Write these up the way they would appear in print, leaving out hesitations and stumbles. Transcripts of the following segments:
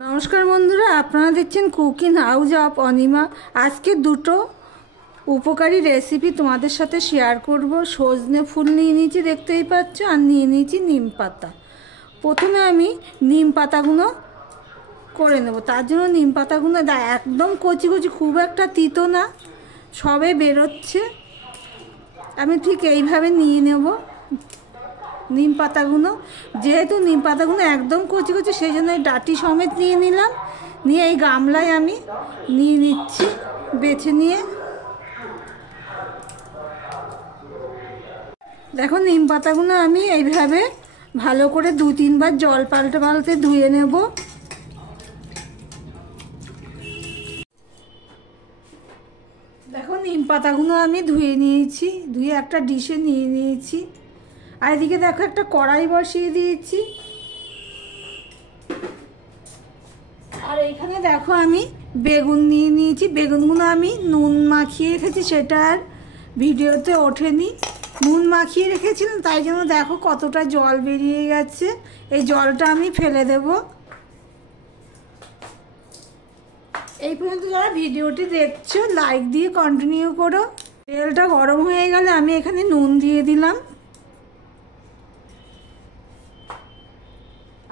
নমস্কার বন্ধুরা, আপনারা দেখছেন কুকিং হাউস অফ অনিমা। আজকে দুটো উপকারী রেসিপি তোমাদের সাথে শেয়ার করব। সজনে ফুল নিয়ে নিয়েছি, দেখতেই পাচ্ছ, আর নিয়ে নিয়েছি নিম পাতা। প্রথমে আমি নিম পাতাগুলো করে নেব। তার জন্য নিম পাতাগুলো একদম কচি কচি, খুব একটা তিতো না, সবে বেরোচ্ছে। আমি ঠিক এইভাবে নিয়ে নেব নিম পাতাগুলো। যেহেতু নিম পাতাগুলো একদম কচি কচি, সেই জন্য এই ডাঁটি সমেত নিয়ে নিলাম। নিয়ে এই গামলায় আমি নিয়ে নিচ্ছি, বেছে নিয়ে। দেখো, নিম পাতাগুলো আমি এইভাবে ভালো করে 2-3 বার জল পাল্টে পাল্টে ধুয়ে নেব। দেখো, নিম পাতাগুলো আমি ধুয়ে নিয়েছি, ধুয়ে একটা ডিশে নিয়ে নিয়েছি। আর এদিকে দেখো, একটা কড়াই বসিয়ে দিয়েছি। আর এইখানে দেখো, আমি বেগুন নিয়ে নিয়েছি। বেগুনগুলো আমি নুন মাখিয়ে রেখেছি, সেটা আর ভিডিওতে ওঠেনি। নুন মাখিয়ে রেখেছিলাম, তাই জন্য দেখো কতটা জল বেরিয়ে গেছে। এই জলটা আমি ফেলে দেব। এই পর্যন্ত যারা ভিডিওটি দেখছো, লাইক দিয়ে কন্টিনিউ করো। তেলটা গরম হয়ে গেলে আমি এখানে নুন দিয়ে দিলাম।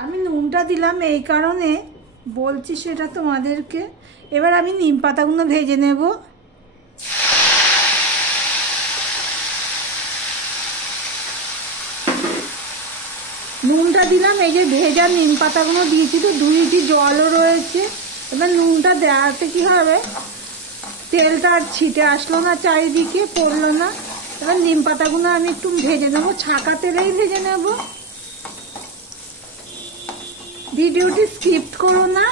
আমি নুনটা দিলাম এই কারণে বলছি সেটা তোমাদেরকে। এবার আমি নিম পাতাগুলো ভেজে নেব। নুনটা দিলাম, এই যে ভেজা নিম পাতাগুলো দিয়েছি, তো 2 ইঞ্চি জলও রয়েছে। এবার নুনটা দেওয়াতে কি হবে, তেলটা আর ছিটে আসলো না, চারিদিকে পড়লো না। এবার নিম পাতাগুলো আমি একটু ভেজে নেবো, ছাকা তেলেই ভেজে নেব। ভিডিওটি স্কিপ করো না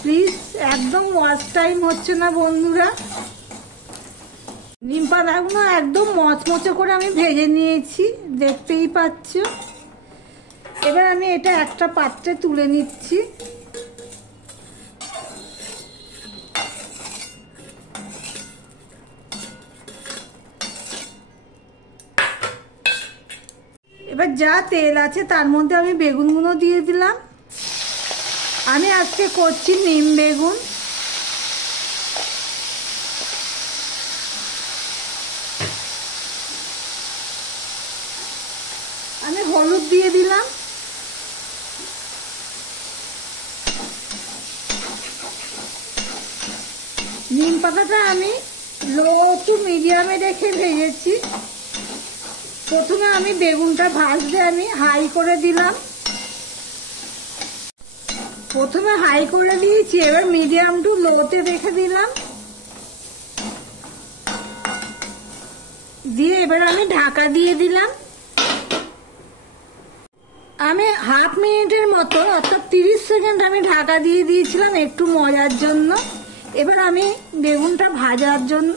প্লিজ, একদম ওয়াচ টাইম হচ্ছে না বন্ধুরা। নিম পাতাগুলো একদম মচমচে করে আমি ভেজে নিয়েছি, দেখতেই পাচ্ছ। এবার আমি এটা একটা পাত্রে তুলে নিচ্ছি। এবার যা তেল আছে তার মধ্যে আমি বেগুনগুলো দিয়ে দিলাম। আমি আজকে করছি নিম বেগুন। আমি হলুদ দিয়ে দিলাম। নিম পাতাটা আমি লো টু মিডিয়ামে রেখে ভেজেছি। প্রথমে আমি বেগুনটা ভাজতে আমি হাই করে দিলাম। প্রথমে হাই করে দিয়েছি, এবার মিডিয়াম টু লোতে রেখে দিলাম। দিয়ে এবার আমি ঢাকা দিয়ে দিলাম। আমি হাফ মিনিটের মতো, অর্থাৎ 30 সেকেন্ড আমি ঢাকা দিয়ে দিয়েছিলাম একটু মজার জন্য। এবার আমি বেগুনটা ভাজার জন্য,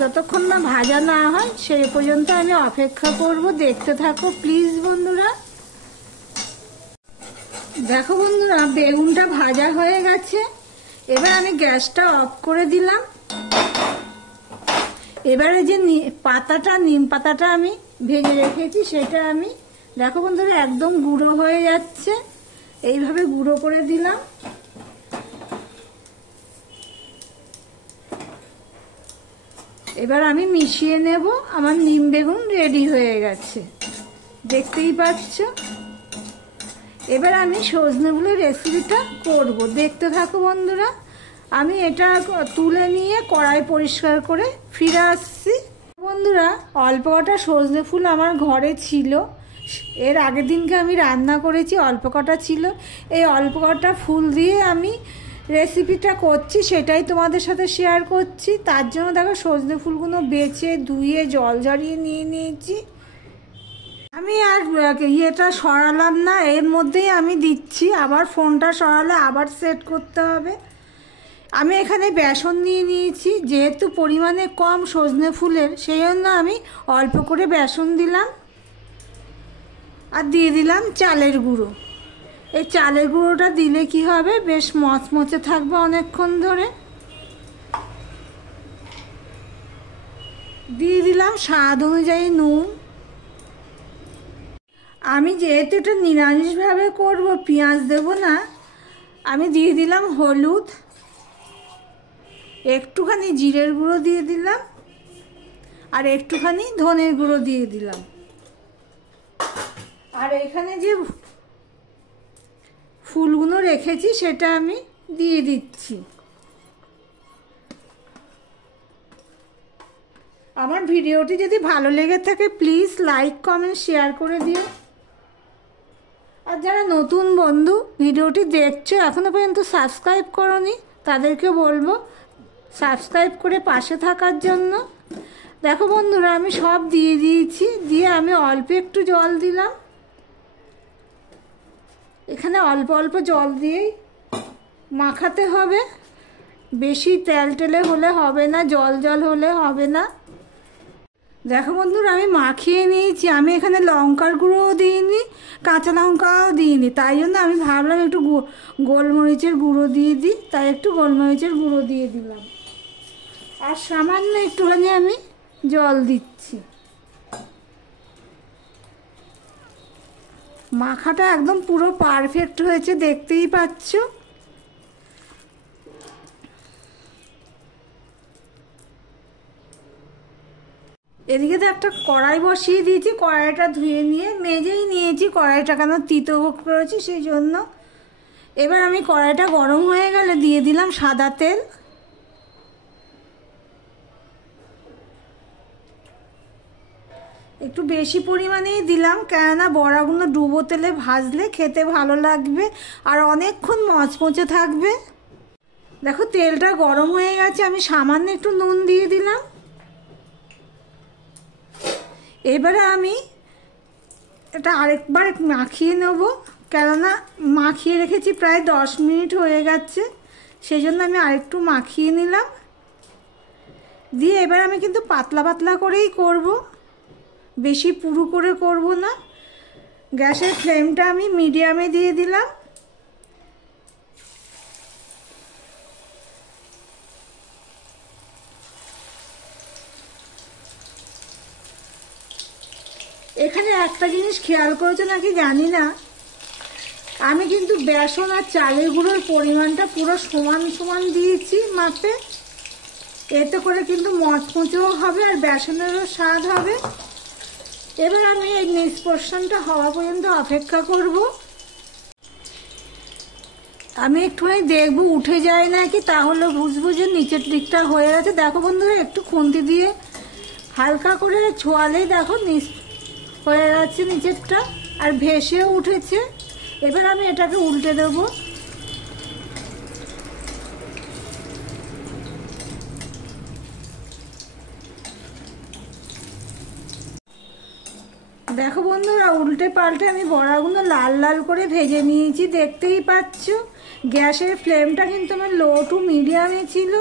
যতক্ষণ না ভাজা না হয় সেই পর্যন্ত আমি অপেক্ষা করব। দেখতে থাকো প্লিজ বন্ধুরা। দেখো বন্ধুরা, বেগুনটা ভাজা হয়ে গেছে। এবার আমি গ্যাসটা অফ করে দিলাম। এবারে যে নিম পাতাটা আমি ভেজে রেখেছি, সেটা আমি, দেখো বন্ধুরা, একদম গুঁড়ো হয়ে যাচ্ছে। এইভাবে গুঁড়ো করে দিলাম। এবার আমি মিশিয়ে নেব। আমার নিম বেগুন রেডি হয়ে গেছে, দেখতেই পাচ্ছ। এবার আমি সজনে ফুলের রেসিপিটা করব, দেখতে থাকো বন্ধুরা। আমি এটা তুলে নিয়ে কড়াই পরিষ্কার করে ফিরে আসছি। বন্ধুরা, অল্প কটা সজনে ফুল আমার ঘরে ছিল। এর আগের দিনকে আমি রান্না করেছি, অল্প কটা ছিল। এই অল্প কটা ফুল দিয়ে আমি রেসিপিটা করছি, সেটাই তোমাদের সাথে শেয়ার করছি। তার জন্য দেখো, সজনে ফুলগুলো বেছে ধুয়ে জল ঝরিয়ে নিয়ে নিয়েছি। আমি আর ইয়েটা সরালাম না, এর মধ্যেই আমি দিচ্ছি। আবার ফোনটা সরালে আবার সেট করতে হবে। আমি এখানে বেসন নিয়ে নিয়েছি, যেহেতু পরিমাণে কম সজনে ফুলের, সেই জন্য আমি অল্প করে বেসন দিলাম। আর দিয়ে দিলাম চালের গুঁড়ো। এই চালের গুঁড়োটা দিলে কি হবে, বেশ মচমচে থাকবে অনেকক্ষণ ধরে। দিয়ে দিলাম স্বাদ অনুযায়ী নুন। আমি যেহেতু এটা নিরামিষভাবে করব, পেঁয়াজ দেব না, আমি দিয়ে দিলাম হলুদ, একটুখানি জিরের গুঁড়ো দিয়ে দিলাম, আর একটুখানি ধনের গুঁড়ো দিয়ে দিলাম। আর এখানে যে ফুলগুলো রেখেছি সেটা আমি দিয়ে দিচ্ছি। আমার ভিডিওটি যদি ভালো লেগে থাকে প্লিজ লাইক কমেন্ট শেয়ার করে দিও। আর যারা নতুন বন্ধু ভিডিওটি দেখছো এখনো পর্যন্ত সাবস্ক্রাইব করোনি, তাদেরকে বলবো সাবস্ক্রাইব করে পাশে থাকার জন্য। দেখো বন্ধুরা, আমি সব দিয়ে দিয়েছি, দিয়ে আমি অল্প একটু জল দিলাম। এখানে অল্প অল্প জল দিয়েই মাখাতে হবে, বেশি তেলে হলে হবে না, জল জল হলে হবে না। দেখো বন্ধুরা, আমি মাখিয়ে নিয়েছি। আমি এখানে লঙ্কার গুঁড়োও দিইনি, কাঁচা লঙ্কাও দিইনি, তাই জন্য আমি ভাবলাম একটু গোলমরিচের গুঁড়ো দিয়ে দিই, তাই একটু গোলমরিচের গুঁড়ো দিয়ে দিলাম। আর সামান্য একটুখানি আমি জল দিচ্ছি। মাখাটা একদম পুরো পারফেক্ট হয়েছে, দেখতেই পাচ্ছ। এদিকে তো একটা কড়াই বসিয়ে দিয়েছি, কড়াইটা ধুয়ে নিয়ে মেজেই নিয়েছি, কড়াইটা কেন তিতো করেছি সেই জন্য। এবার আমি কড়াইটা গরম হয়ে গেলে দিয়ে দিলাম সাদা তেল। একটু বেশি পরিমাণেই দিলাম, কেননা বড়াগুলো ডুবো তেলে ভাজলে খেতে ভালো লাগবে আর অনেকক্ষণ মচমচে থাকবে। দেখো তেলটা গরম হয়ে গেছে, আমি সামান্য একটু নুন দিয়ে দিলাম। এবারে আমি এটা আরেকবার মাখিয়ে নেব, কেননা মাখিয়ে রেখেছি প্রায় 10 মিনিট হয়ে গেছে, সেই জন্য আমি আরেকটু মাখিয়ে নিলাম। দিয়ে এবার আমি কিন্তু পাতলা পাতলা করেই করব, বেশি পুরু করে করব না। গ্যাসের ফ্লেমটা আমি মিডিয়ামে দিয়ে দিলাম। এখানে একটা জিনিস খেয়াল করেছো নাকি জানি না, আমি কিন্তু বেসন আর চালের গুঁড়োর পরিমাণটা পুরো সমান সমান দিয়েছি মাপে। এতে করে কিন্তু মচমচেও হবে আর বেসনেরও স্বাদ হবে। এবার আমি এই নিচ পোর্শনটা হওয়া পর্যন্ত অপেক্ষা করব। আমি একটুখানি দেখবো উঠে যায় নাকি, তাহলে বুঝবো যে নিচের দিকটা হয়ে গেছে। দেখো বন্ধুরা, একটু খুন্তি দিয়ে হালকা করে ছোয়ালেই দেখো নিচ হয়ে গেছে নিচেরটা, আর ভেসেও উঠেছে। এবার আমি এটাকে উল্টে দেব। দেখো বন্ধুরা, উল্টে পাল্টে আমি বড়াগুলো লাল লাল করে ভেজে নিয়েছি, দেখতেই পাচ্ছ। গ্যাসের ফ্লেমটা কিন্তু আমার লো টু মিডিয়ামে ছিল।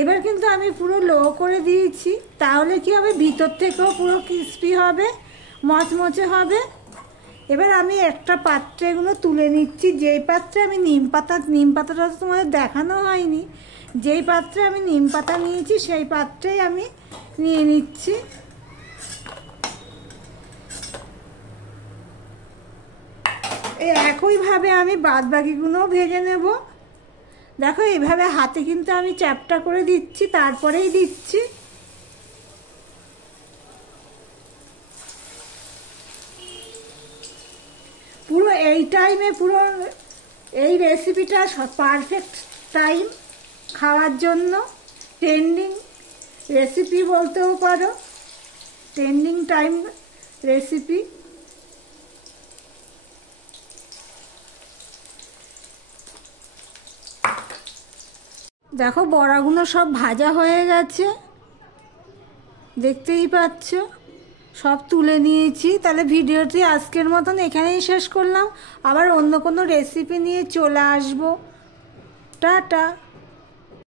এবার কিন্তু আমি পুরো লো করে দিয়েছি, তাহলে কি হবে, ভিতর থেকেও পুরো ক্রিস্পি হবে, মচমচে হবে। এবার আমি একটা পাত্রে এগুলো তুলে নিচ্ছি। যেই পাত্রে আমি নিম পাতাটা তো তোমাদের দেখানো হয়নি, যেই পাত্রে আমি নিম পাতা নিয়েছি সেই পাত্রেই আমি নিয়ে নিচ্ছি। এই একইভাবে আমি বাদ বাকিগুলোও ভেজে নেব। দেখো এইভাবে হাতে কিন্তু আমি চ্যাপটা করে দিচ্ছি, তারপরেই দিচ্ছি। পুরো এই টাইমে, পুরো এই রেসিপিটা পারফেক্ট টাইম খাওয়ার জন্য। ট্রেন্ডিং রেসিপি বলতেও পারো, ট্রেন্ডিং টাইম রেসিপি। দেখো বড়াগুলো সব ভাজা হয়ে গেছে, দেখতেই পাচ্ছ। সব তুলে নিয়েছি। তাহলে ভিডিওটি আজকের মতন এখানেই শেষ করলাম। আবার অন্য কোনো রেসিপি নিয়ে চলে আসবো। টাটা।